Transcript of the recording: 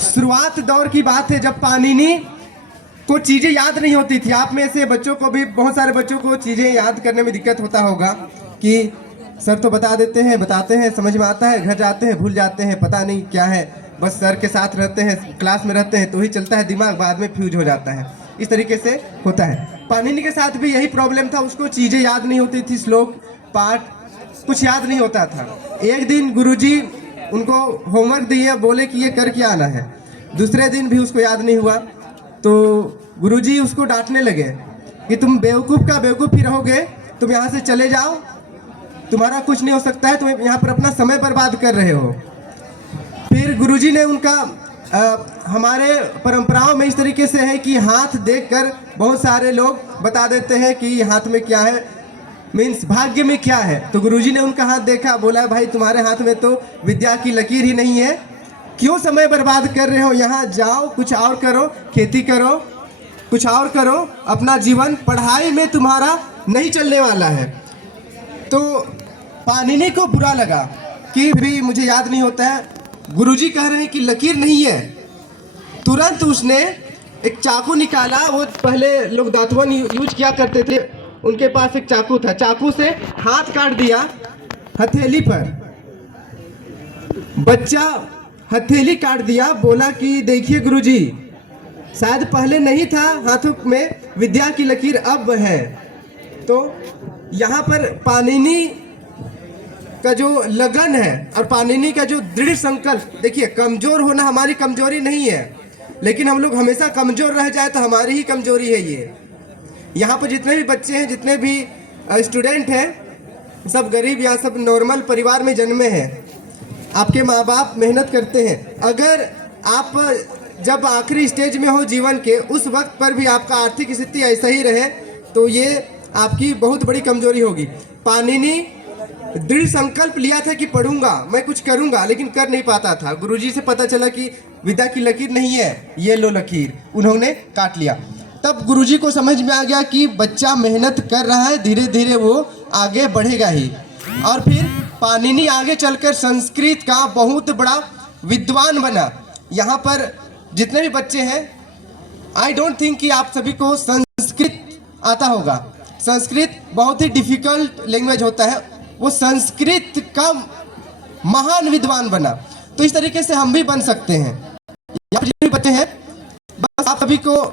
शुरुआत दौर की बात है जब पाणिनि को चीज़ें याद नहीं होती थी। आप में से बच्चों को भी, बहुत सारे बच्चों को चीज़ें याद करने में दिक्कत होता होगा कि सर तो बता देते हैं, बताते हैं, समझ में आता है, घर जाते हैं भूल जाते हैं, पता नहीं क्या है, बस सर के साथ रहते हैं, क्लास में रहते हैं तो ही चलता है दिमाग, बाद में फ्यूज हो जाता है। इस तरीके से होता है। पाणिनि के साथ भी यही प्रॉब्लम था, उसको चीज़ें याद नहीं होती थी, श्लोक पाठ कुछ याद नहीं होता था। एक दिन गुरुजी उनको होमवर्क दिए, बोले कि ये करके आना है। दूसरे दिन भी उसको याद नहीं हुआ तो गुरुजी उसको डांटने लगे कि तुम बेवकूफ़ का बेवकूफ़ ही रहोगे, तुम यहाँ से चले जाओ, तुम्हारा कुछ नहीं हो सकता है, तुम यहाँ पर अपना समय बर्बाद कर रहे हो। फिर गुरुजी ने उनका हमारे परंपराओं में इस तरीके से है कि हाथ देखकर बहुत सारे लोग बता देते हैं कि हाथ में क्या है, मीन्स भाग्य में क्या है। तो गुरुजी ने उनका हाथ देखा, बोला भाई तुम्हारे हाथ में तो विद्या की लकीर ही नहीं है, क्यों समय बर्बाद कर रहे हो, यहाँ जाओ कुछ और करो, खेती करो, कुछ और करो, अपना जीवन पढ़ाई में तुम्हारा नहीं चलने वाला है। तो पाणिनि को बुरा लगा कि भी मुझे याद नहीं होता है, गुरुजी कह रहे हैं कि लकीर नहीं है। तुरंत उसने एक चाकू निकाला, वो पहले लोग दातुन यूज किया करते थे, उनके पास एक चाकू था, चाकू से हाथ काट दिया हथेली पर। बच्चा हथेली काट दिया, बोला कि देखिए गुरुजी, शायद पहले नहीं था हाथों में विद्या की लकीर, अब है। तो यहाँ पर पाणिनि का जो लगन है और पाणिनि का जो दृढ़ संकल्प, देखिए कमजोर होना हमारी कमजोरी नहीं है, लेकिन हम लोग हमेशा कमजोर रह जाए तो हमारी ही कमजोरी है ये। यहाँ पर जितने भी बच्चे हैं, जितने भी स्टूडेंट हैं, सब गरीब या सब नॉर्मल परिवार में जन्मे हैं। आपके माँ बाप मेहनत करते हैं, अगर आप जब आखिरी स्टेज में हो जीवन के, उस वक्त पर भी आपका आर्थिक स्थिति ऐसा ही रहे तो ये आपकी बहुत बड़ी कमजोरी होगी। पाणिनि दृढ़ संकल्प लिया था कि पढ़ूंगा, मैं कुछ करूंगा, लेकिन कर नहीं पाता था। गुरुजी से पता चला कि विद्या की लकीर नहीं है, ये लो लकीर, उन्होंने काट लिया। तब गुरुजी को समझ में आ गया कि बच्चा मेहनत कर रहा है, धीरे धीरे वो आगे बढ़ेगा ही। और फिर पाणिनि आगे चलकर संस्कृत का बहुत बड़ा विद्वान बना। यहाँ पर जितने भी बच्चे हैं, आई डोंट थिंक कि आप सभी को संस्कृत आता होगा। संस्कृत बहुत ही डिफिकल्ट लैंग्वेज होता है, वो संस्कृत का महान विद्वान बना। तो इस तरीके से हम भी बन सकते हैं। यहाँ पर जितने भी बच्चे हैं, बस आप सभी को